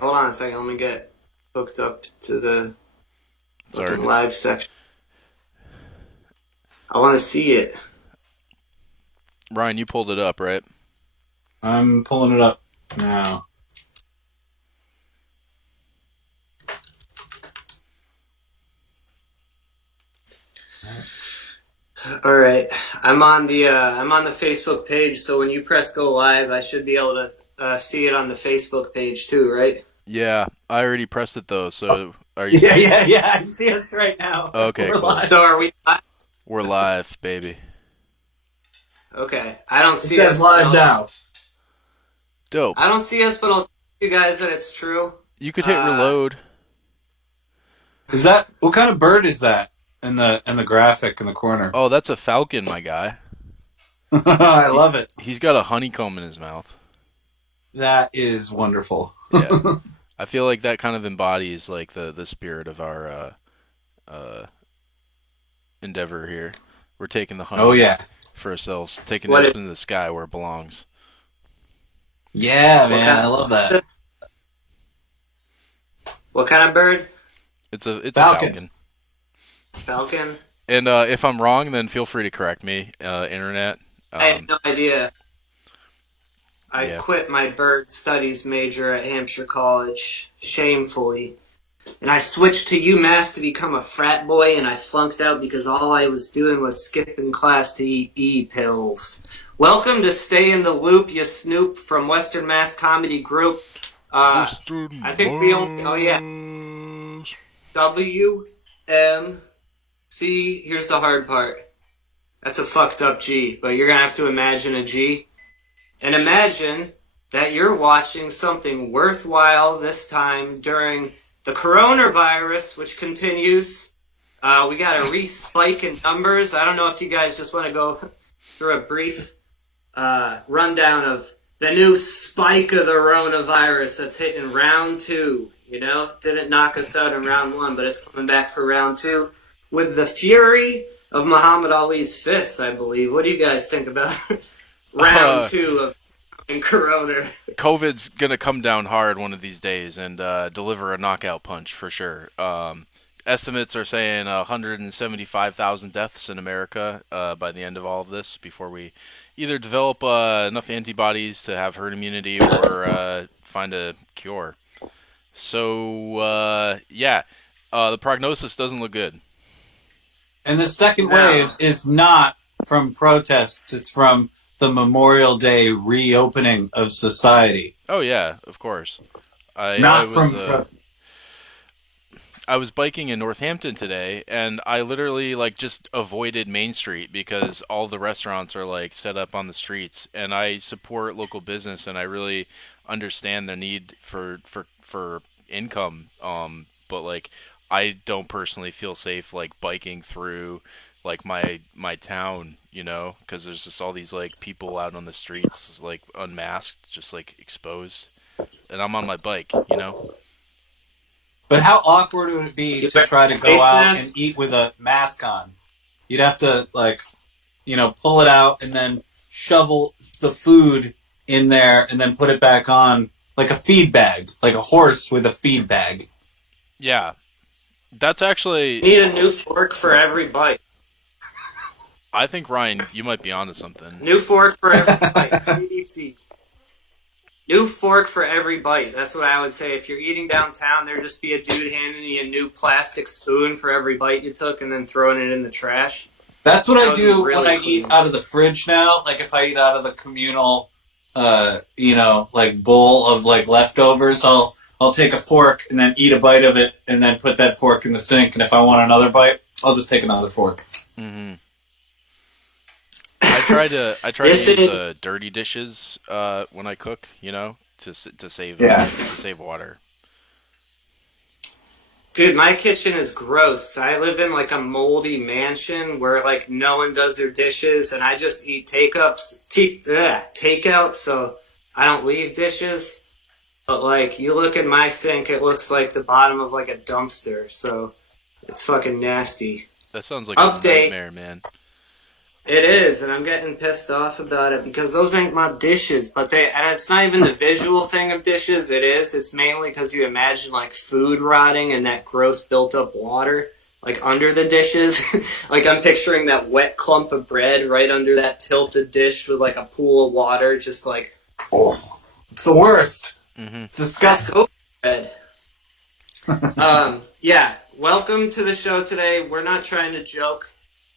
hold on a second. Let me get hooked up to the Sorry, fucking live section. I want to see it. Ryan, you pulled it up, right? I'm pulling it up now. All right, I'm on the Facebook page. So when you press go live, I should be able to see it on the Facebook page too, right? Yeah, I already pressed it though. So are you? Yeah. I see us right now. Okay, We're cool. live. So are we live? We're live, baby. Okay, I don't It see says us. But live now. Dope. I don't see us, but I'll tell you guys that it's true. You could hit Uh, reload. Is that what kind of bird is that in the graphic in the corner? Oh, that's a falcon, my guy. I love it. He's got a honeycomb in his mouth. That is wonderful. Yeah, I feel like that kind of embodies like the spirit of our uh, endeavor here. We're taking the Oh honey yeah. for ourselves, taking it what up is into the sky where it belongs. Yeah, what man. kind I love that. what kind of bird? It's a Falcon. falcon. Falcon. And if I'm wrong, then feel free to correct me, internet. I had no idea. I Yeah. quit my bird studies major at Hampshire College shamefully. And I switched to UMass to become a frat boy, and I flunked out because all I was doing was skipping class to eat E-pills. Welcome to Stay in the Loop, you Snoop from Western Mass Comedy Group. I think we only... Oh, yeah. WMC. Here's the hard part. That's a fucked up G, but you're going to have to imagine a G. And imagine that you're watching something worthwhile this time during the coronavirus, which continues. We got a re-spike in numbers. I don't know if you guys just want to go through a brief rundown of the new spike of the coronavirus that's hitting round 2. You know, didn't knock us out in round 1, but it's coming back for round 2 with the fury of Muhammad Ali's fists, I believe. What do you guys think about round 2 of Corona? COVID's gonna come down hard one of these days and deliver a knockout punch for sure. Estimates are saying 175,000 deaths in America by the end of all of this before we either develop enough antibodies to have herd immunity or find a cure. So yeah, the prognosis doesn't look good. And the second No. wave is not from protests. It's from the Memorial Day reopening of society. Oh yeah, of course. I Not was from. I was biking in Northampton today, and I literally like just avoided Main Street because all the restaurants are like set up on the streets, and I support local business, and I really understand the need for income. But like, I don't personally feel safe like biking through like my town, you know, because there's just all these like people out on the streets, like unmasked, just like exposed, and I'm on my bike, you know. But how awkward would it be You to wear try to a go face out mask? and eat with a mask on? You'd have to pull it out and then shovel the food in there and then put it back on like a feed bag, like a horse with a feed bag. Yeah, that's actually. Need a new fork for every bite. I think Ryan, you might be onto something. New fork for every bite. CDC. New fork for every bite. That's what I would say. If you're eating downtown, there'd just be a dude handing you a new plastic spoon for every bite you took and then throwing it in the trash. That's what That I would be do really when I clean. eat out of the fridge now. Like if I eat out of the communal, like bowl of like leftovers, I'll take a fork and then eat a bite of it and then put that fork in the sink. And if I want another bite, I'll just take another fork. Hmm. I try to This use is dirty dishes when I cook, you know, to save Yeah. water. Dude, my kitchen is gross. I live in like a moldy mansion where like no one does their dishes, and I just eat takeout, so I don't leave dishes. But like, you look in my sink, it looks like the bottom of like a dumpster, so it's fucking nasty. That sounds like a Update. nightmare, man. It is, and I'm getting pissed off about it because those ain't my dishes. And it's not even the visual thing of dishes. It's mainly because you imagine like food rotting and that gross built up water like under the dishes. Like I'm picturing that wet clump of bread right under that tilted dish with like a pool of water, just like Oh, it's the worst. Mm-hmm. It's disgusting. bread. Yeah. Welcome to the show today. We're not trying to joke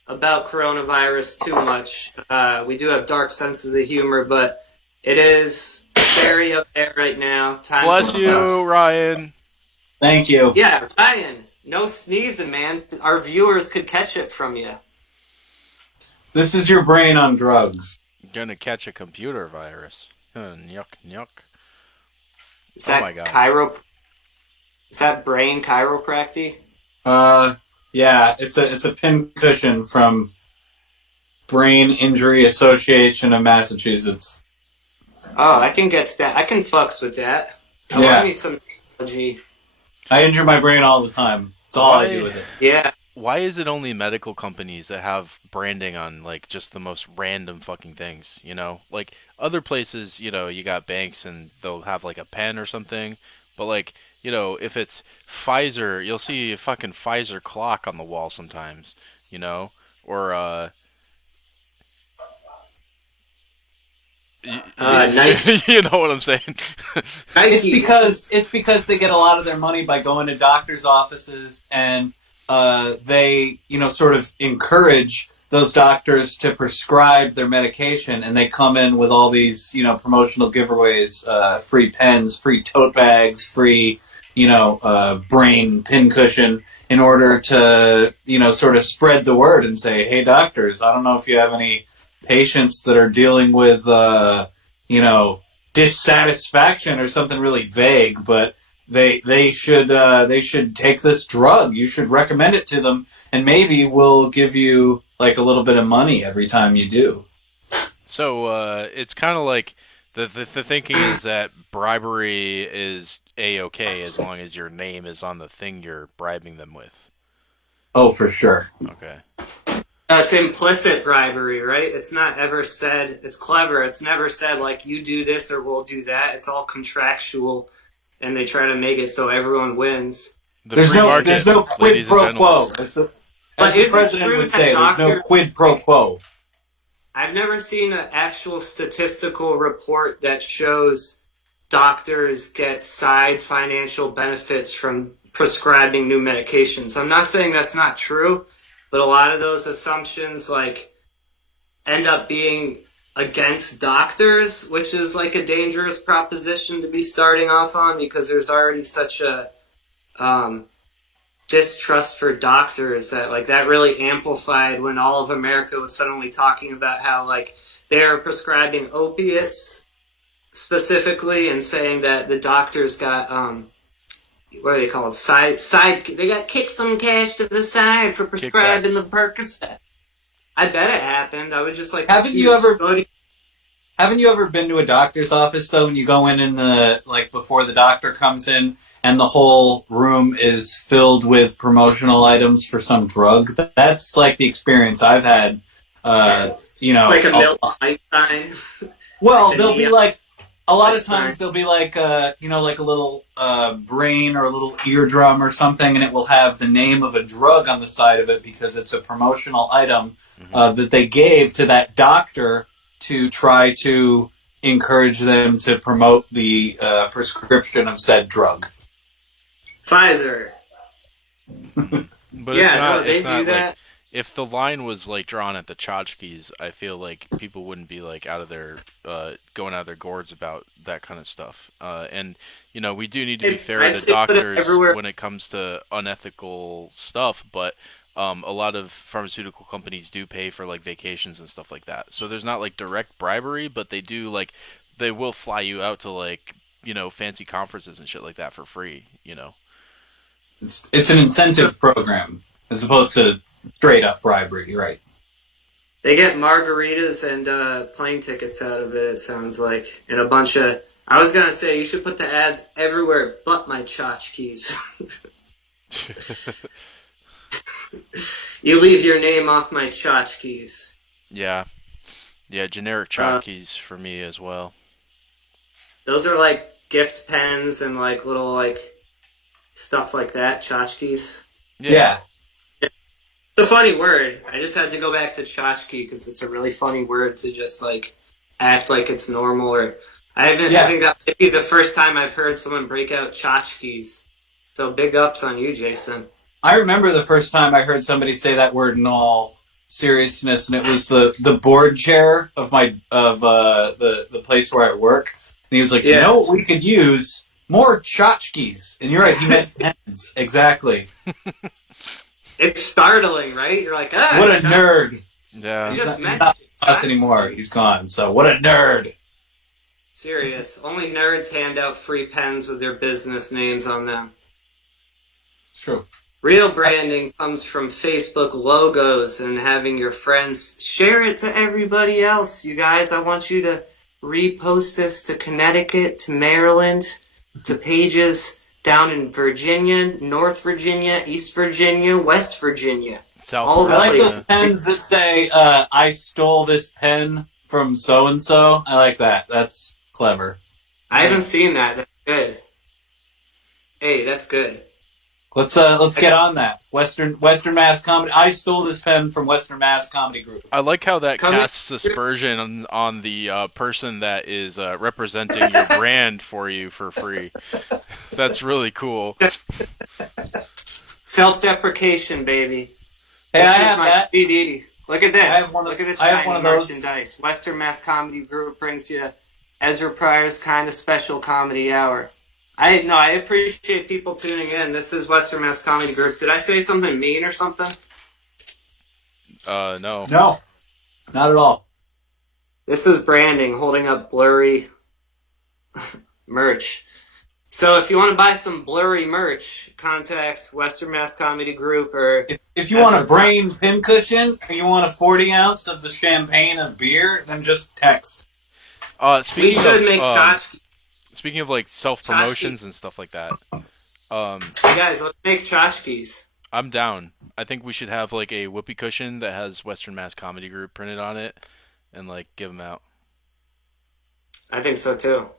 about coronavirus too much. We do have dark senses of humor, but it is scary up there right now. Time Bless for you, stuff. Ryan. Thank you. Yeah, Ryan. No sneezing, man. Our viewers could catch it from you. This is your brain on drugs. Gonna catch a computer virus. Yuck, yuck. Is Oh that my God. Is that brain chiropractic? Yeah, it's a pin cushion from Brain Injury Association of Massachusetts. Oh, I can get that. I can fucks with that. I Yeah. want me some technology. I injure my brain all the time. That's all I do with it. Yeah. Why is it only medical companies that have branding on like just the most random fucking things, you know? Like other places, you know, you got banks and they'll have like a pen or something, but like, you know, if it's Pfizer, you'll see a fucking Pfizer clock on the wall sometimes, you know? Or Nike. you know what I'm saying? It's because they get a lot of their money by going to doctors' offices, and they sort of encourage those doctors to prescribe their medication, and they come in with all these promotional giveaways, free pens, free tote bags, free brain pin cushion, in order to sort of spread the word and say, hey doctors, I don't know if you have any patients that are dealing with dissatisfaction or something really vague, but they should take this drug. You should recommend it to them, and maybe we'll give you like a little bit of money every time you do. So it's kind of like the thinking is that bribery is a-okay as long as your name is on the thing you're bribing them with. Oh, for sure. Okay. It's implicit bribery, right? It's not ever said. It's clever. It's never said like you do this or we'll do that. It's all contractual, and they try to make it so everyone wins. There's no quid pro quo. As the president would say, there's no quid pro quo. I've never seen an actual statistical report that shows doctors get side financial benefits from prescribing new medications. I'm not saying that's not true, but a lot of those assumptions like end up being against doctors, which is like a dangerous proposition to be starting off on because there's already such a distrust for doctors that really amplified when all of America was suddenly talking about how like they're prescribing opiates specifically and saying that the doctors got what do they call it? Side. They got kicked some cash to the side for prescribing the Percocet. I bet it happened. I would just like. Haven't you ever been to a doctor's office though? When you go in the before the doctor comes in, and the whole room is filled with promotional items for some drug. That's like the experience I've had. Like a milk Einstein. Well, they'll be like. A lot of times there'll be like a little brain or a little eardrum or something, and it will have the name of a drug on the side of it because it's a promotional item that they gave to that doctor to try to encourage them to promote the prescription of said drug. Pfizer. But yeah, it's they not do that. like, if the line was like drawn at the Chochkees, I feel like people wouldn't be like out of their going out of their gourds about that kind of stuff. And we do need to be fair to doctors when it comes to unethical stuff, but a lot of pharmaceutical companies do pay for like vacations and stuff like that. So there's not like direct bribery, but they will fly you out to like fancy conferences and shit like that for free. It's an incentive program as opposed to straight up bribery, right? They get margaritas and plane tickets out of it, it sounds like. And a bunch of... I was going to say, you should put the ads everywhere but my Chochkees. You leave your name off my Chochkees. Yeah, yeah, generic Uh, Chochkees for me as well. those are like gift pens and like little like stuff like that. Tchotchkes. Yeah, Yeah, It's a funny word. I just had to go back to tchotchke because it's a really funny word to just like act like it's normal. Or I haven't. I yeah. think that might be the first time I've heard someone break out tchotchkes. So big ups on you, Jason. I remember the first time I heard somebody say that word in all seriousness, and it was the board chair of the place where I work, and he was like, "You Yeah. know what we could use? More tchotchkes." And you're right, he meant pens. Exactly. It's startling, right? You're like, What a tchotchke. nerd. You yeah. just He's not mentioned us anymore. tchotchke. He's gone. So what a nerd. Serious. Only nerds hand out free pens with their business names on them. It's true. Real branding comes from Facebook logos and having your friends share it to everybody else. You guys, I want you to repost this to Connecticut, to Maryland, to pages down in Virginia, North Virginia, East Virginia, West Virginia. South All I the like Carolina. those places. pens that say, "I stole this pen from so and so." I like that. That's clever. I haven't seen that. That's good. Hey, that's good. Let's get on that. Western Mass Comedy. I stole this pen from Western Mass Comedy Group. I like how that Come casts aspersion on the person that is representing your brand for you for free. That's really cool. Self-deprecation, baby. Hey, This I is have my that. CD. Look at this. I have one of- Look at this I have shiny one of those. merchandise. Western Mass Comedy Group brings you Ezra Pryor's kind of special comedy hour. I appreciate people tuning in. This is Western Mass Comedy Group. Did I say something mean or something? No. No, not at all. This is branding, holding up blurry merch. So if you want to buy some blurry merch, contact Western Mass Comedy Group or If you want a brain pincushion or you want a 40 ounce of the champagne of beer, then just text. we Speaking should of make tchotchkes. speaking of like self promotions and stuff like that, Hey guys, let's make tchotchkes. I'm down. I think we should have like a whoopee cushion that has Western Mass Comedy Group printed on it, and like give them out. I think so too.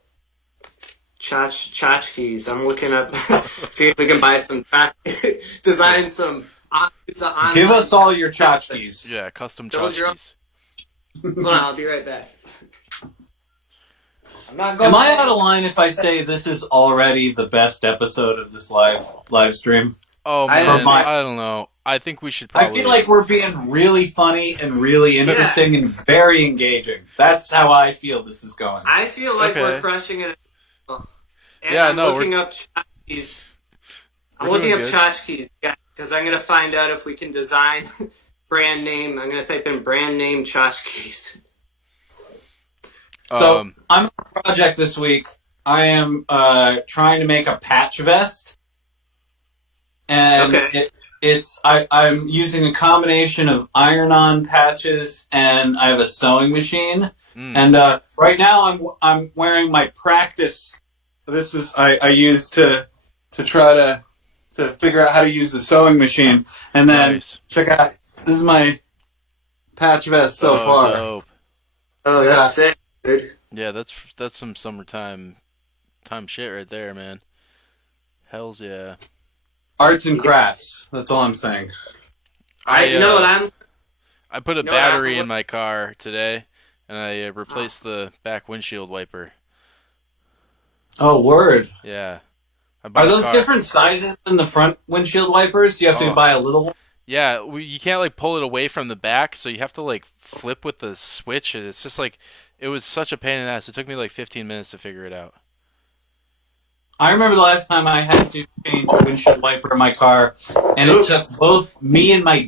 Tchotchkes. I'm looking up, see if we can buy some, design some. Give us all your tchotchkes. Yeah, custom Build your own- tchotchkes. Hold on, I'll be right back. I'm not going. Am I out of line if I say this is already the best episode of this live stream? Oh I man, don't- I don't know. I think we should I probably. feel like we're being really funny and really interesting and very engaging. That's how I feel this is going. I feel like Okay. we're crushing it. And Yeah, I'm no, looking up tchotchkes. I'm We're looking up doing good. tchotchkes, yeah, because I'm gonna find out if we can design brand name. I'm gonna type in brand name tchotchkes. So I'm on a project this week. I am trying to make a patch vest, and Okay. I'm using a combination of iron-on patches, and I have a sewing machine. And right now I'm wearing my practice. This is I use to try to figure out how to use the sewing machine, and then Nice. check out. This is my patch vest so far. Dope. Oh, Yeah. that's sick, dude. Yeah, that's some summertime shit right there, man. Hells yeah. Arts and crafts. That's all I'm saying. I know what I'm. I put a No, battery I- in my car today, and I replaced the back windshield wiper. Oh, word. Yeah. I bought Are a those car. different sizes than the front windshield wipers? You have to Oh. buy a little one? Yeah, you can't like pull it away from the back, so you have to like flip with the switch, and it's just like it was such a pain in the ass. It took me like 15 minutes to figure it out. I remember the last time I had to change a windshield wiper in my car, and it took both me and my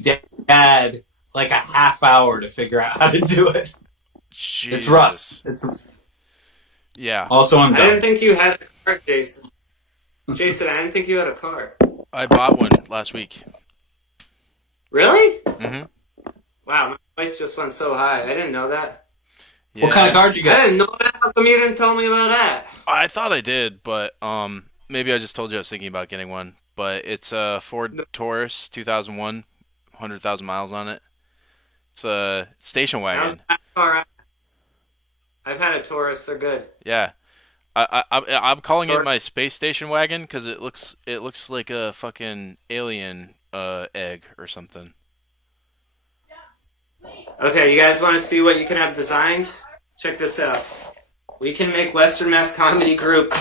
dad like a half hour to figure out how to do it. Jesus. It's rough. Yeah, Also, I'm I didn't done. think you had a car, Jason. Jason, I didn't think you had a car. I bought one last week. Really? Mhm. Wow, my voice just went so high. I didn't know that. Yeah. What kind of car did you I get? didn't know that. How come you didn't tell me about that? I thought I did, but maybe I just told you I was thinking about getting one. But it's a Ford Taurus 2001, 100,000 miles on it. It's a station How's wagon. that? All right. I've had a Taurus. They're good. Yeah. I'm calling it Taurus. my space station wagon because it looks like a fucking alien egg or something. Okay, you guys want to see what you can have designed? Check this out. We can make Western Mass Comedy Group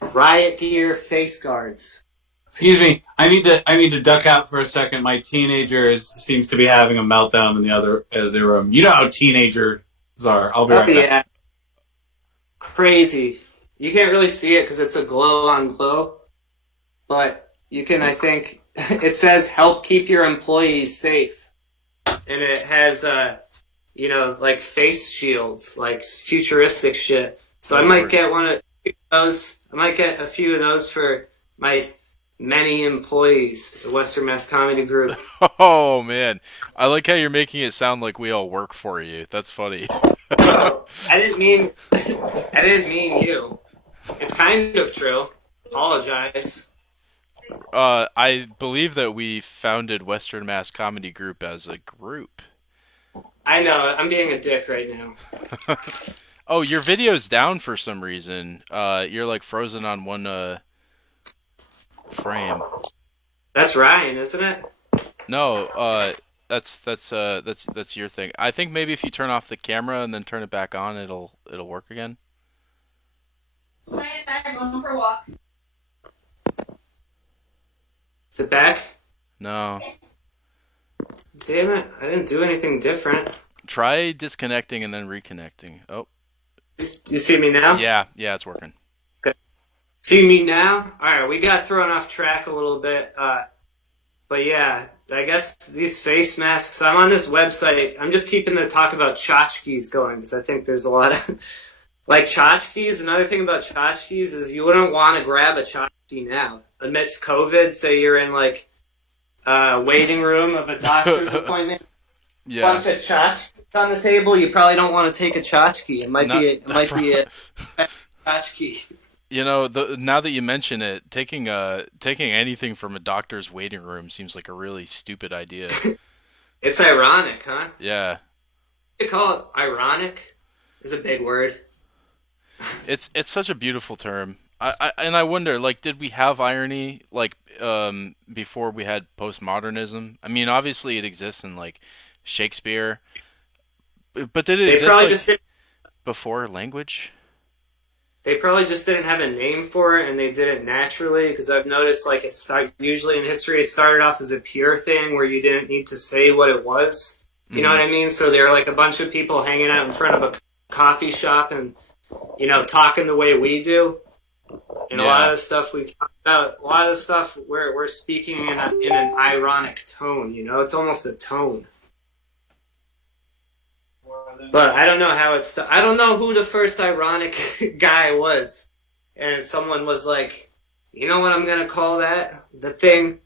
riot gear face guards. Excuse me. I need to duck out for a second. My teenager seems to be having a meltdown in the room. You know how teenagers are. I'll be Oh right back. yeah, crazy. You can't really see it because it's a glow on glow, but you can. I think it says help keep your employees safe, and it has like face shields, like futuristic shit. So I Oh might lord. get one of those. I might get a few of those for my many employees at Western Mass Comedy Group. Oh man, I like how you're making it sound like we all work for you. That's funny. Oh, I didn't mean I didn't mean you. It's kind of true. Apologize. I believe that we founded Western Mass Comedy Group as a group. I know, I'm being a dick right now. Oh, your video's down for some reason. You're like frozen on one frame. That's Ryan, isn't it? No, that's your thing. I think maybe if you turn off the camera and then turn it back on, it'll work again. Ryan, I'm going for a walk. Is it back? No. Damn it, I didn't do anything different. Try disconnecting and then reconnecting. Oh, You see me now? yeah, it's working. Okay. See me now? Alright, we got thrown off track a little bit. But yeah, I guess these face masks, I'm on this website. I'm just keeping the talk about Chochkees going because I think there's a lot of like Chochkees. Another thing about Chochkees is you wouldn't want to grab a Chochkee now. Amidst COVID, say you're in like a waiting room of a doctor's appointment, Yeah. bunch of tchotchkes on the table. You probably don't want to take a tchotchke. It might Not, be a tchotchke. now that you mention it, taking anything from a doctor's waiting room seems like a really stupid idea. It's ironic, huh? Yeah. They call it ironic. Is a big word. It's such a beautiful term. I wonder, like, did we have irony like before we had postmodernism? I mean, obviously it exists in like Shakespeare, but did it They exist probably just like didn't, before language? they probably just didn't have a name for it, and they did it naturally. Because I've noticed, like, usually in history it started off as a pure thing where you didn't need to say what it was. You know Hmm. what I mean? So there are like a bunch of people hanging out in front of a coffee shop and talking the way we do. And a lot Yeah. of the stuff we talk about, a lot of the stuff we're speaking in an ironic tone. It's almost a tone. But I don't know how it's. I don't know who the first ironic guy was. And someone was like, "You know what I'm gonna call that? The thing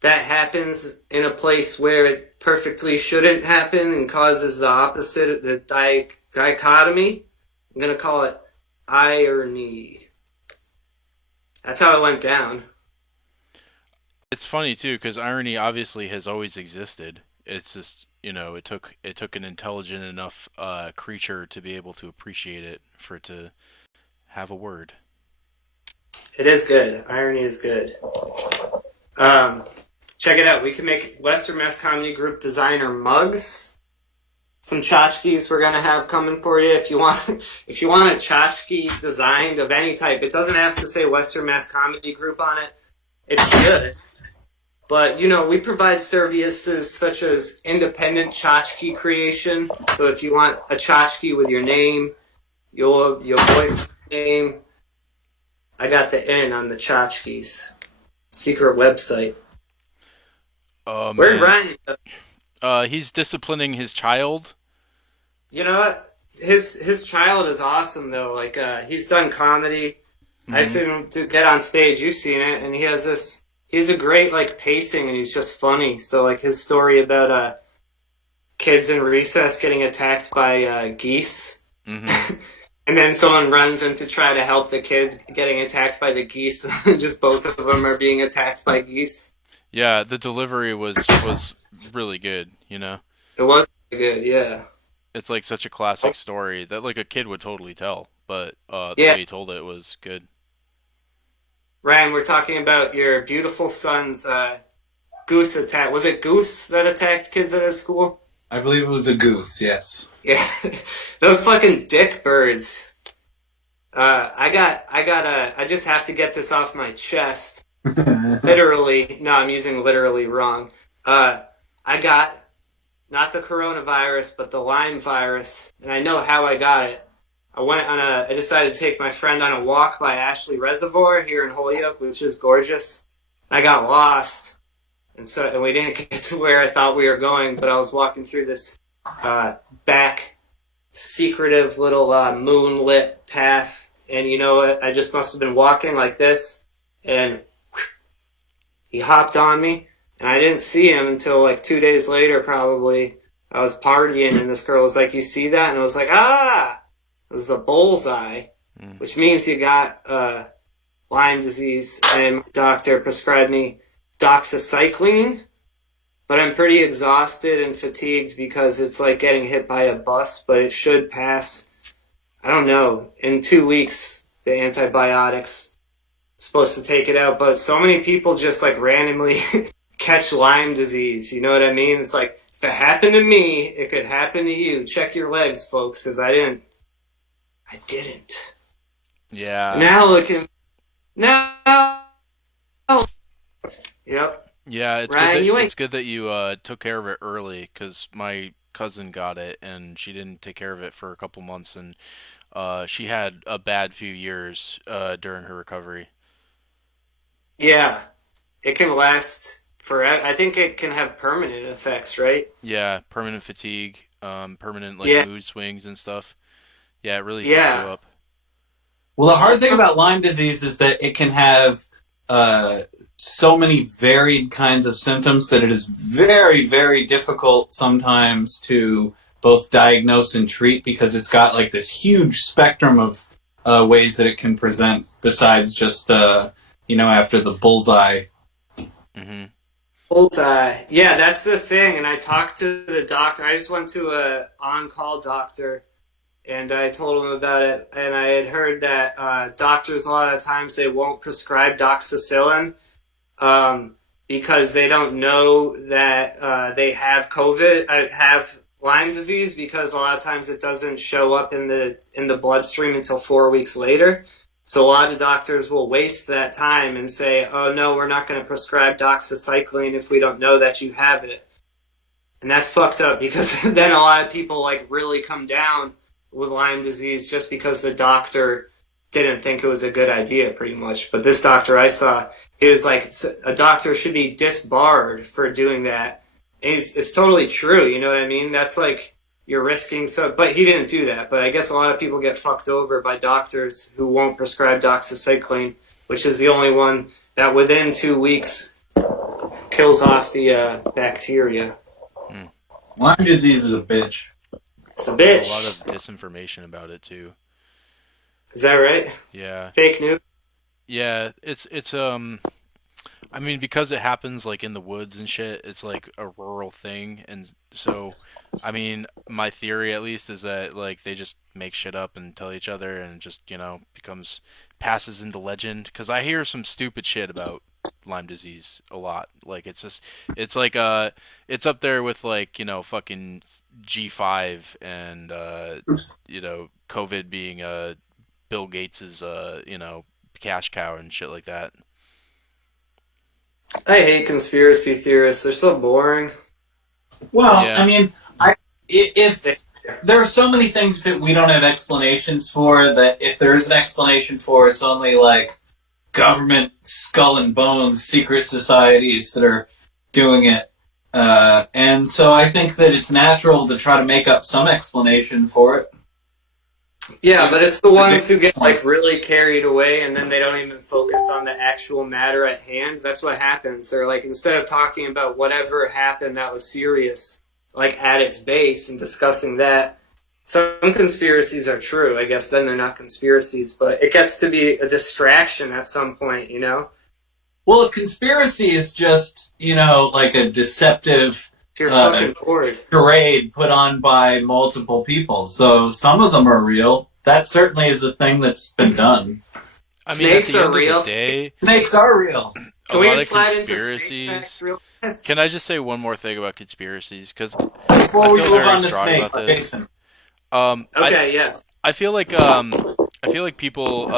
that happens in a place where it perfectly shouldn't happen and causes the opposite, the dichotomy. I'm gonna call it irony." That's how it went down. It's funny too because irony obviously has always existed. It's just it took an intelligent enough creature to be able to appreciate it for it to have a word. It is good. Irony is good. Um, Check it out. We can make Western Mass Comedy Group designer mugs. Some tchotchkes we're gonna have coming for you if you want. If you want a tchotchke designed of any type, it doesn't have to say Western Mass Comedy Group on it. It should. But we provide services such as independent tchotchke creation. So if you want a tchotchke with your name, your boyfriend's name, I got the N on the tchotchkes. Secret website. Oh Where'd man, Ryan go? he's disciplining his child. You know what? His child is awesome though. Like he's done comedy. I've Mhm. seen him get on stage. You've seen it, and he has this. He's a great like pacing, and he's just funny. So like his story about kids in recess getting attacked by geese, Mhm. and then someone runs in to try to help the kid getting attacked by the geese. Just both of them are being attacked by geese. Yeah, the delivery was really good. It was good. Yeah. It's like such a classic story that like a kid would totally tell, but the Yeah. way he told it was good. Ryan, we're talking about your beautiful son's goose attack. Was it goose that attacked kids at his school? I believe it was a goose. Yes. Yeah. Those fucking dick birds. I just have to get this off my chest. Literally, no, I'm using literally wrong. I got not the coronavirus, but the Lyme virus, and I know how I got it. I decided to take my friend on a walk by Ashley Reservoir here in Holyoke, which is gorgeous. I got lost, and we didn't get to where I thought we were going, but I was walking through this back secretive little moonlit path, and you know what? I just must have been walking like this, and he hopped on me, and I didn't see him until like 2 days later, probably. I was partying, and this girl was like, "You see that?" And I was like, "Ah!" It was the bullseye, which means you got Lyme disease, and my doctor prescribed me doxycycline, but I'm pretty exhausted and fatigued because it's like getting hit by a bus, but it should pass, I don't know, in 2 weeks, the antibiotics supposed to take it out, but so many people just like randomly catch Lyme disease, you know what I mean? It's like, if it happened to me, it could happen to you. Check your legs, folks, because I didn't. Yeah. Now look at now. Yep. Yeah, it's Ryan, good you that ain't. it's good that you took care of it early because my cousin got it and she didn't take care of it for a couple months and she had a bad few years during her recovery. Yeah, it can last forever. I think it can have permanent effects, right? Yeah, permanent fatigue, permanent like Yeah, mood swings and stuff. Yeah, it really fucks you yeah. up. Well, the hard thing about Lyme disease is that it can have uh, so many varied kinds of symptoms that it is very, very difficult sometimes to both diagnose and treat because it's got like this huge spectrum of ways that it can present besides just, after the bullseye. Hmm. Bullseye. Yeah, that's the thing. And I talked to the doctor. I just went to a on-call doctor, and I told him about it. And I had heard that doctors a lot of times they won't prescribe doxycycline because they don't know that they have COVID, have Lyme disease, because a lot of times it doesn't show up in the bloodstream until 4 weeks later. So a lot of doctors will waste that time and say, "Oh no, we're not going to prescribe doxycycline if we don't know that you have it." And that's fucked up because then a lot of people like really come down with Lyme disease just because the doctor didn't think it was a good idea, pretty much. But this doctor I saw, he was like, a doctor should be disbarred for doing that. And it's totally true, you know what I mean? That's like, you're risking so, but he didn't do that. But I guess a lot of people get fucked over by doctors who won't prescribe doxycycline, which is the only one that within 2 weeks kills off the bacteria. Mm. Lyme disease is a bitch. It's a There's a lot bitch. of disinformation about it too. Is that right? Yeah. Fake news? Yeah, it's I mean, because it happens like in the woods and shit, it's like a rural thing, and so, I mean, my theory at least is that like they just make shit up and tell each other, and just becomes passes into legend. Because I hear some stupid shit about Lyme disease a lot. Like it's just it's like it's up there with like fucking G5 and COVID being Bill Gates's cash cow and shit like that. I hate conspiracy theorists. They're so boring. Well, Yeah. I mean, if there are so many things that we don't have explanations for, that if there is an explanation for, it's only like government skull and bones secret societies that are doing it. And so I think that it's natural to try to make up some explanation for it. Yeah, but it's the ones who get like really carried away and then they don't even focus on the actual matter at hand. That's what happens. They're like, instead of talking about whatever happened that was serious, like at its base and discussing that, some conspiracies are true. I guess then they're not conspiracies, but it gets to be a distraction at some point, you know? Well, a conspiracy is just, like a deceptive You're fucking bored. charade put on by multiple people. So some of them are real. That certainly is a thing that's been done. I mean, at Snakes the are end real. of the day, Snakes are real. a Can we lot of slide into snake facts conspiracies. real fast? Can I just say one more thing about conspiracies? Because Before I we feel move very on to strong snake, about this. Jason. Okay, yes. I feel like people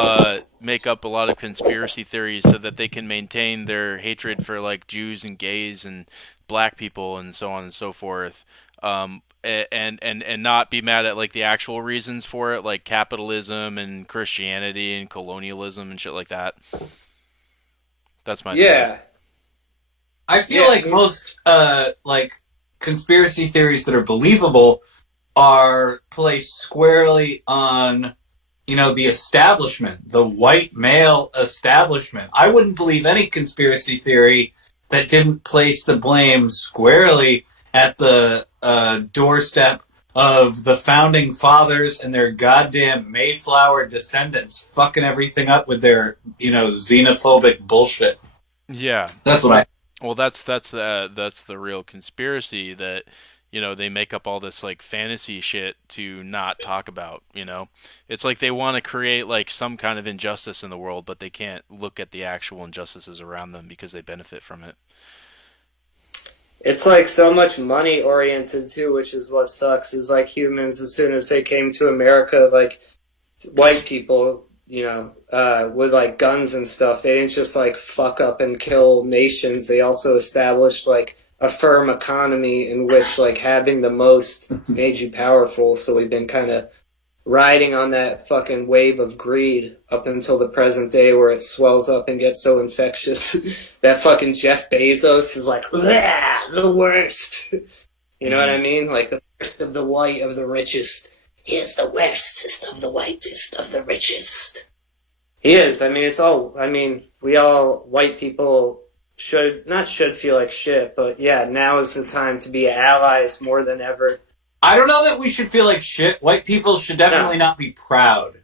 make up a lot of conspiracy theories so that they can maintain their hatred for like Jews and gays and black people and so on and so forth. And not be mad at like the actual reasons for it, like capitalism and Christianity and colonialism and shit like that. That's my Yeah. I feel like most like conspiracy theories that are believable are placed squarely on, you know, the establishment, the white male establishment. I wouldn't believe any conspiracy theory that didn't place the blame squarely at the doorstep of the founding fathers and their goddamn Mayflower descendants fucking everything up with their, you know, xenophobic bullshit. Yeah. That's what Well, that's the real conspiracy that, you know, they make up all this like fantasy shit to not talk about, you know. It's like they want to create like some kind of injustice in the world, but they can't look at the actual injustices around them because they benefit from it. It's like so much money oriented too, which is what sucks. Is like humans, as soon as they came to America, like white people, with like guns and stuff, they didn't just like fuck up and kill nations. They also established like a firm economy in which like having the most made you powerful. So we've been kind of riding on that fucking wave of greed up until the present day where it swells up and gets so infectious that fucking Jeff Bezos is like, the worst. You know what I mean? Like the worst of the white of the richest. He is the worstest of the whitest of the richest. He is. I mean, we all, white people, should feel like shit, but yeah, now is the time to be allies more than ever. I don't know that we should feel like shit. White people should definitely not be proud.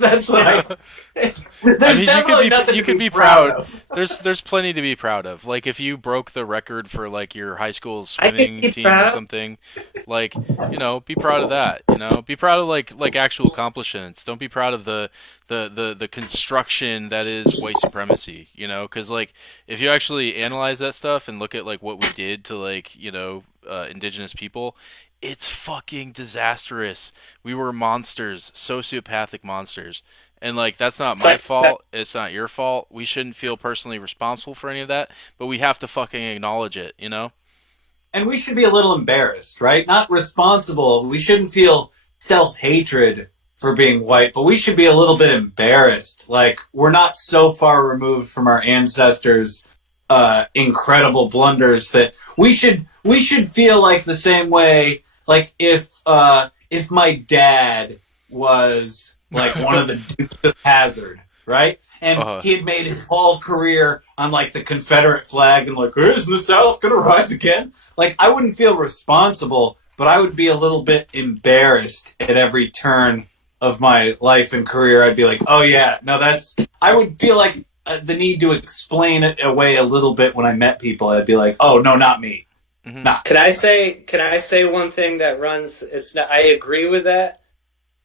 That's what I. There's definitely nothing you to could be proud of. There's plenty to be proud of. Like if you broke the record for like your high school swimming team or something, like, be proud of that. Be proud of like actual accomplishments. Don't be proud of the construction that is white supremacy. Because like if you actually analyze that stuff and look at like what we did to like indigenous people. It's fucking disastrous. We were monsters, sociopathic monsters. And like that's not my fault. It's not your fault. We shouldn't feel personally responsible for any of that, but we have to fucking acknowledge it, And we should be a little embarrassed, right? Not responsible. We shouldn't feel self-hatred for being white, but we should be a little bit embarrassed. Like we're not so far removed from our ancestors' incredible blunders that we should feel like the same way. Like if my dad was like one of the Dukes of Hazzard, right? And he had made his whole career on like the Confederate flag and like, isn't the South gonna rise again? Like I wouldn't feel responsible, but I would be a little bit embarrassed at every turn of my life and career. I'd be like, oh yeah, no, I would feel like the need to explain it away a little bit when I met people. I'd be like, oh no, not me. Mm-hmm. Nah. Can I say one thing that runs? I agree with that.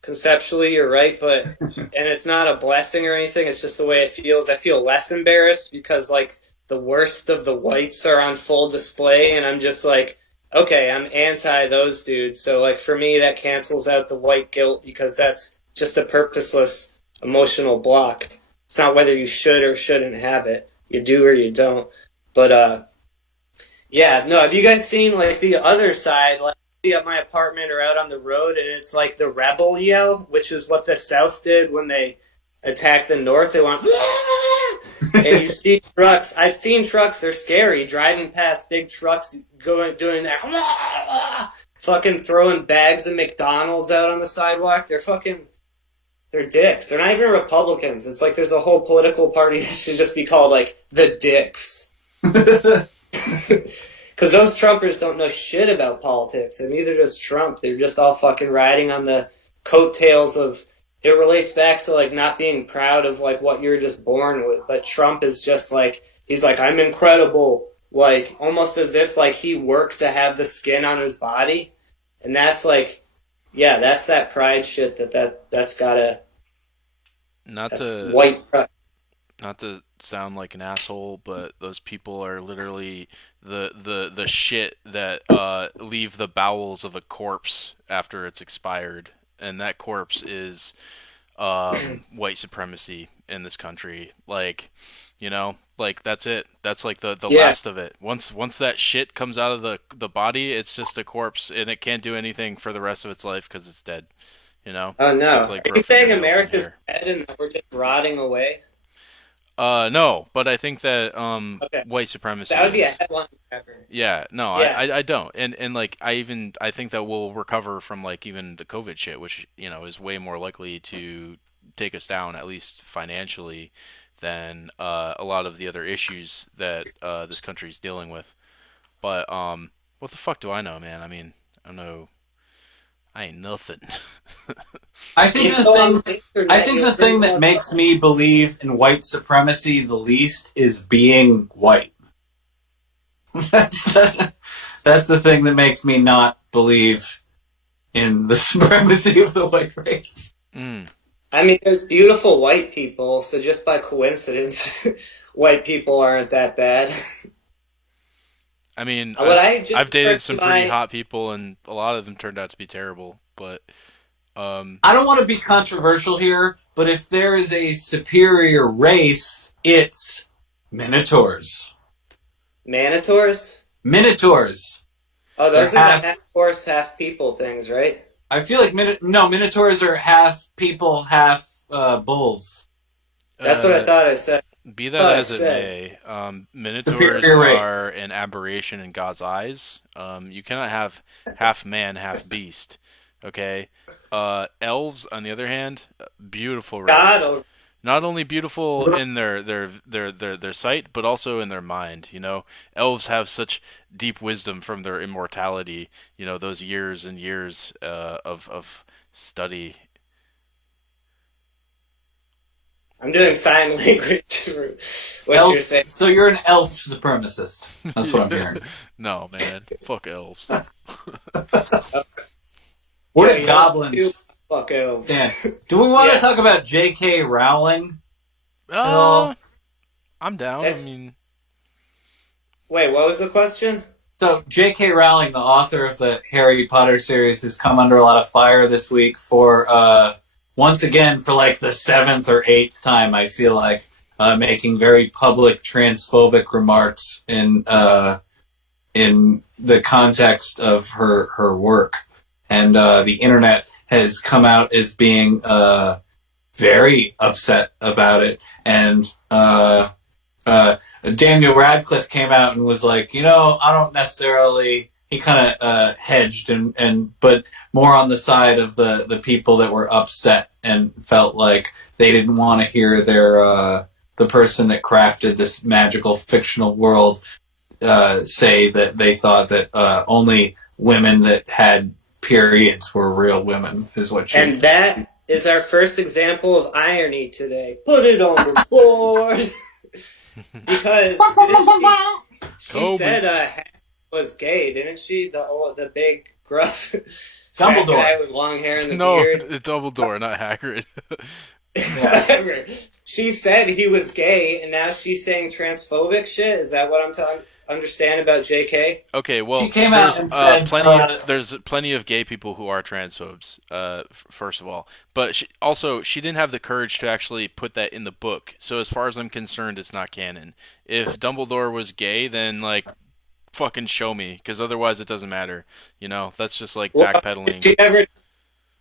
Conceptually, you're right, but and it's not a blessing or anything. It's just the way it feels. I feel less embarrassed because like the worst of the whites are on full display, and I'm just like, okay, I'm anti those dudes. So like for me, that cancels out the white guilt because that's just a purposeless emotional block. It's not whether you should or shouldn't have it. You do or you don't. But yeah, no. Have you guys seen like the other side? Like at my apartment or out on the road, and it's like the rebel yell, which is what the South did when they attacked the North. They went, and you see trucks. I've seen trucks. They're scary. Driving past big trucks, doing that, fucking throwing bags of McDonald's out on the sidewalk. They're dicks. They're not even Republicans. It's like there's a whole political party that should just be called like the Dicks. Because those Trumpers don't know shit about politics, and neither does Trump. They're just all fucking riding on the coattails of. It relates back to like not being proud of like what you're just born with. But Trump is just like he's like, I'm incredible. like almost as if like he worked to have the skin on his body, and that's like, yeah, that's that pride shit that's gotta Not that's to white pride. not to sound like an asshole, but those people are literally the shit that leave the bowels of a corpse after it's expired, and that corpse is white supremacy in this country. Like, like that's it. That's like the Yeah. last of it. Once that shit comes out of the body, it's just a corpse, and it can't do anything for the rest of its life because it's dead. Oh Except no. like Are grow you saying fingernails and America's hair. dead and that we're just rotting away? No, but I think that Okay. white That supremacy would be a is. headline forever. Yeah, no, Yeah. I don't, and like I think that we'll recover from like even the COVID shit, which is way more likely to take us down at least financially than a lot of the other issues that this country's dealing with. But what the fuck do I know, man? I mean, I don't know. I ain't nothing. I think You the go on thing, the I internet, think you'll the bring thing that one makes up. me believe in white supremacy the least is being white. that's the, that's the thing that makes me not believe in the supremacy of the white race. Mm. I mean, there's beautiful white people, so just by coincidence, white people aren't that bad. I mean, What I've I just I've dated expressed some in pretty my hot people, and a lot of them turned out to be terrible. But I don't want to be controversial here, but if there is a superior race, it's Minotaurs. Manitors. Minotaurs. Oh, They're those are the half. half horse, half people things, right? I feel like Minotaurs are half people, half bulls. That's what I uh, thought I said. Be that Thought I as it said. may, minotaurs Superior are race. an aberration in God's eyes. You cannot have half man, half beast. Okay. Elves, on the other hand, beautiful race. God, Not only beautiful in their sight, but also in their mind. Elves have such deep wisdom from their immortality. Those years and years of study. I'm doing sign language for what you're Elf. saying. So you're an elf supremacist. That's what I'm hearing. No, man, fuck elves. What Yeah, are you know what to do? goblins? Fuck elves. Dan, do we want to Yeah, talk about J.K. Rowling at Uh, all? I'm down. I it's. mean, Wait, what was the question? So J.K. Rowling, the author of the Harry Potter series, has come under a lot of fire this week for once again for like the seventh or eighth time. I feel like making very public transphobic remarks in the context of her work, and the internet has come out as being very upset about it, and Daniel Radcliffe came out and was like, I don't necessarily. He kind of hedged but more on the side of the people that were upset and felt like they didn't want to hear the person that crafted this magical fictional world say that they thought that only women that had periods were real women, is what she. And that is our first example of irony today. Put it on the board. Because she Kobe. said Harry was gay, didn't she? The big gruff fat Dumbledore. guy with long hair and the No, beard. it's Dumbledore, not Hagrid. Yeah. Whatever. She said he was gay, and now she's saying transphobic shit. Is that what I'm to understand about JK? Okay, well, She came out there's and said, plenty of gay people who are transphobes. First of all, but she didn't have the courage to actually put that in the book. So as far as I'm concerned, it's not canon. If Dumbledore was gay, then like fucking show me, because otherwise it doesn't matter. That's just like Well, backpedaling.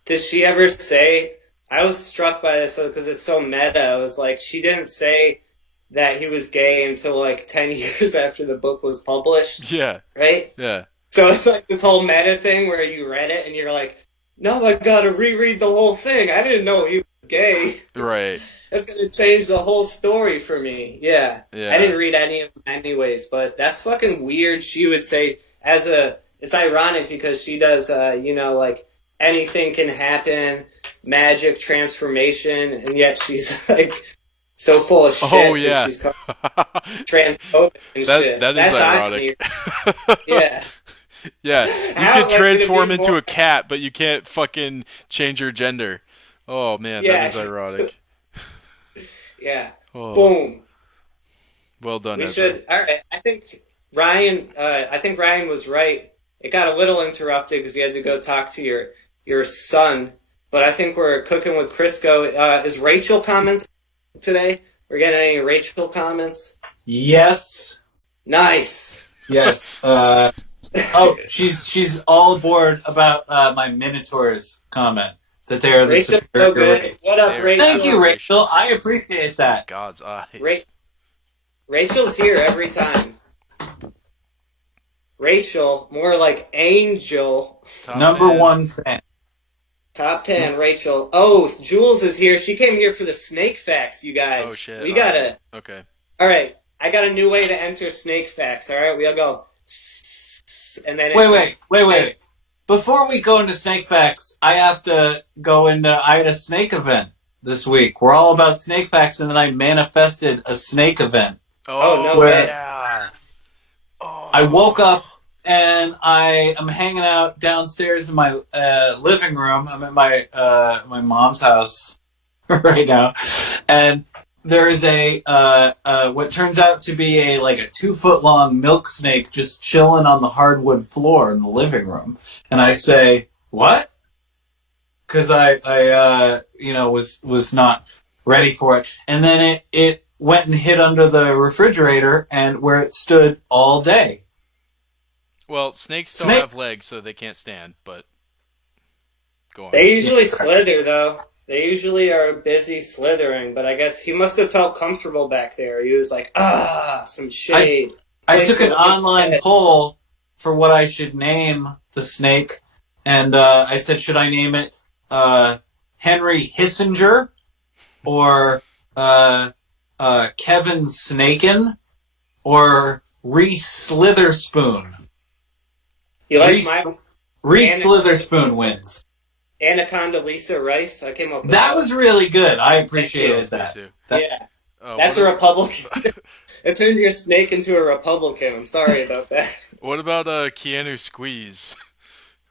did she ever say? I was struck by this because it's so meta. I was like, she didn't say that he was gay until like 10 years after the book was published, Yeah, right? yeah. So it's like this whole meta thing where you read it and you're like, no, I gotta reread the whole thing. I didn't know he was gay. Right. That's gonna change the whole story for me. Yeah. Yeah. I didn't read any of them anyways, but that's fucking weird. She would say, it's ironic because she does, like anything can happen, magic, transformation, and yet she's like so full of shit. Oh 'cause yeah. she's transphobic and shit. That is That's ironic. yeah. Yeah, you How could am I gonna transform be into more? a cat, but you can't fucking change your gender. Oh man, that is Yes. ironic. Yeah. Oh, Boom. well done, We Ezra. should. All right. I think Ryan. I think Ryan was right. It got a little interrupted because you had to go talk to your son. But I think we're cooking with Crisco. Is Rachel commenting today? We're getting any Rachel comments? Yes. Nice. Yes. Oh, she's all aboard about my Minotaurs comment that they are the Rachel's so superior good. race. What up, They are Rachel? Thank you, Rachel. Generations. I appreciate that. God's eyes. Rachel's here every time. Rachel, more like Angel. Top Number 10. one fan. Top 10, Rachel. Oh, Jules is here. She came here for the snake facts, you guys. Oh shit. We gotta. Okay. All right, I got a new way to enter snake facts. All right, we all go. And then Wait. Before we go into snake facts, I have to go into. I had a snake event this week. We're all about snake facts, and then I manifested a snake event. Oh, no way. Yeah. Oh. I woke up and I am hanging out downstairs in my living room. I'm at my mom's house right now, and there is a what turns out to be a 2-foot long milk snake just chilling on the hardwood floor in the living room. And I say, "What?" Because I was not ready for it. And then it went and hid under the refrigerator and where it stood all day. Well, snakes don't have legs, so they can't stand. But go on. They usually slither, though. They usually are busy slithering, but I guess he must have felt comfortable back there. He was like, some shade. I took an online poll for what I should name the snake, and I said, should I name it Henry Hissinger or Kevin Snaken or Reese Slitherspoon? You like my Reese Slitherspoon wins. Anaconda Lisa Rice? I came up with That was really good. I appreciated that. Too. Yeah. That's a Republican. It turned your snake into a Republican. I'm sorry about that. What about Keanu Squeeze?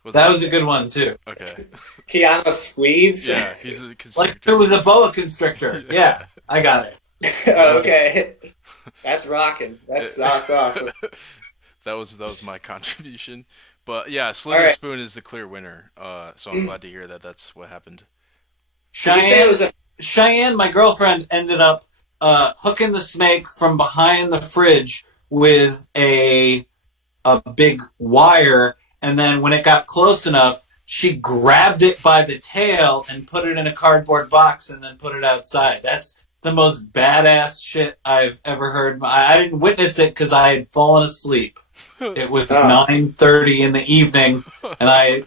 That was a good one, too. Okay. Keanu Squeeze? Yeah, he's a constrictor. Like it was a boa constrictor. Yeah, I got it. Okay. That's rocking. That's awesome. That was my contribution. But yeah, Slitherspoon is the clear winner. So I'm glad to hear that that's what happened. Cheyenne, my girlfriend, ended up hooking the snake from behind the fridge with a big wire, and then when it got close enough, she grabbed it by the tail and put it in a cardboard box and then put it outside. That's the most badass shit I've ever heard. I didn't witness it because I had fallen asleep. It was 9:30 in the evening, and I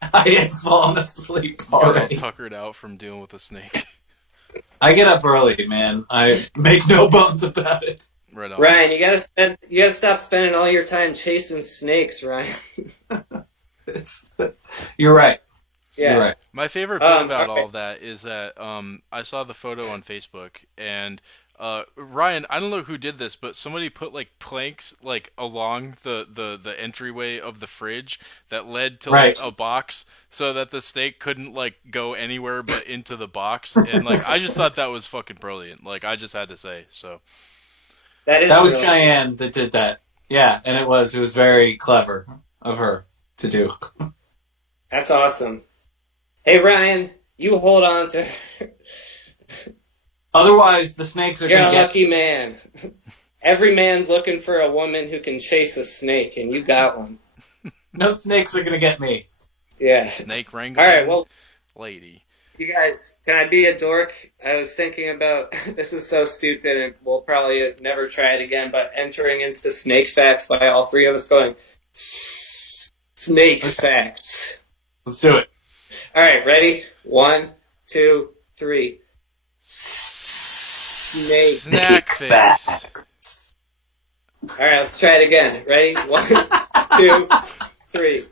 had fallen asleep already. All tuckered out from dealing with a snake. I get up early, man. I make no bones about it. Right on. Ryan, you gotta stop spending all your time chasing snakes, Ryan. You're right. Yeah. You're right. My favorite bit about okay. all of that is that I saw the photo on Facebook, and Ryan, I don't know who did this, but somebody put like planks like along the entryway of the fridge that led to like a box, so that the snake couldn't like go anywhere but into the box. And like I just thought that was fucking brilliant. Like I just had to say so. That was Cheyenne that did that. Yeah, and it was very clever of her to do. That's awesome. Hey Ryan, you hold on to her. Otherwise, the snakes are You're going a to get... lucky man. Every man's looking for a woman who can chase a snake, and you got one. No snakes are going to get me. Yeah. Snake wrangling. All right, well, lady. you guys, can I be a dork? I was thinking about, this is so stupid, and we'll probably never try it again, but entering into snake facts by all three of us going, snake facts. Let's do it. All right, ready? 1, 2, 3. Snake. Snack face. All right, let's try it again. Ready? 1, 2, 3.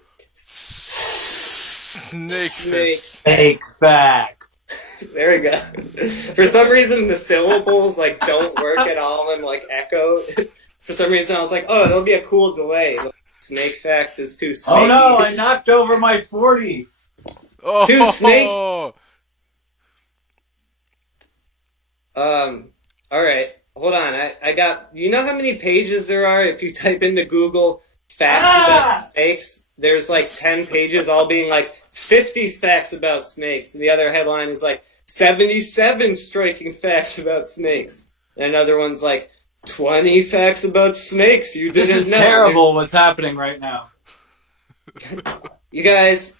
Snake face. Snake fact. There we go. For some reason, the syllables like don't work at all and like echo. For some reason, I was like, oh, there'll be a cool delay. Snake facts is too snaky. Oh no, I knocked over my 40. Oh, Too snake. All right. Hold on. I got. You know how many pages there are if you type into Google facts about snakes? There's like 10 pages, all being like 50 facts about snakes, and the other headline is like 77 striking facts about snakes, and another one's like 20 facts about snakes you didn't know. This is terrible. What's happening right now? You guys,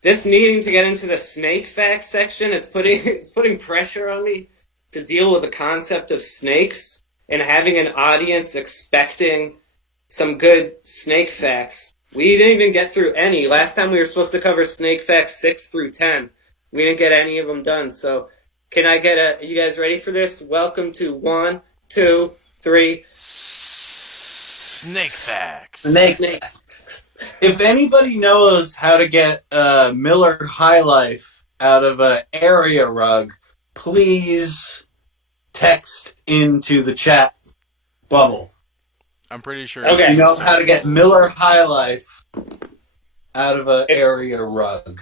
this needing to get into the snake facts section, it's putting pressure on me to deal with the concept of snakes and having an audience expecting some good snake facts. We didn't even get through any. Last time we were supposed to cover snake facts 6 through 10. We didn't get any of them done. So can I get you guys ready for this? Welcome to 1, 2, 3. Snake facts. Snake. If anybody knows how to get Miller High Life out of an area rug, please text into the chat bubble. I'm pretty sure. Okay. You know how to get Miller High Life out of an area rug.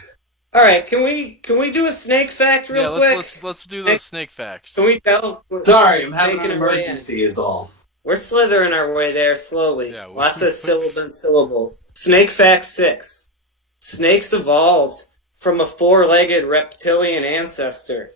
All right, can we do a snake fact real quick? Let's do those snake facts. Can we tell? Sorry, I'm having an making our way in. emergency is all. We're slithering our way there slowly. Yeah, Lots of syllables. Snake fact 6. Snakes evolved from a 4-legged reptilian ancestor.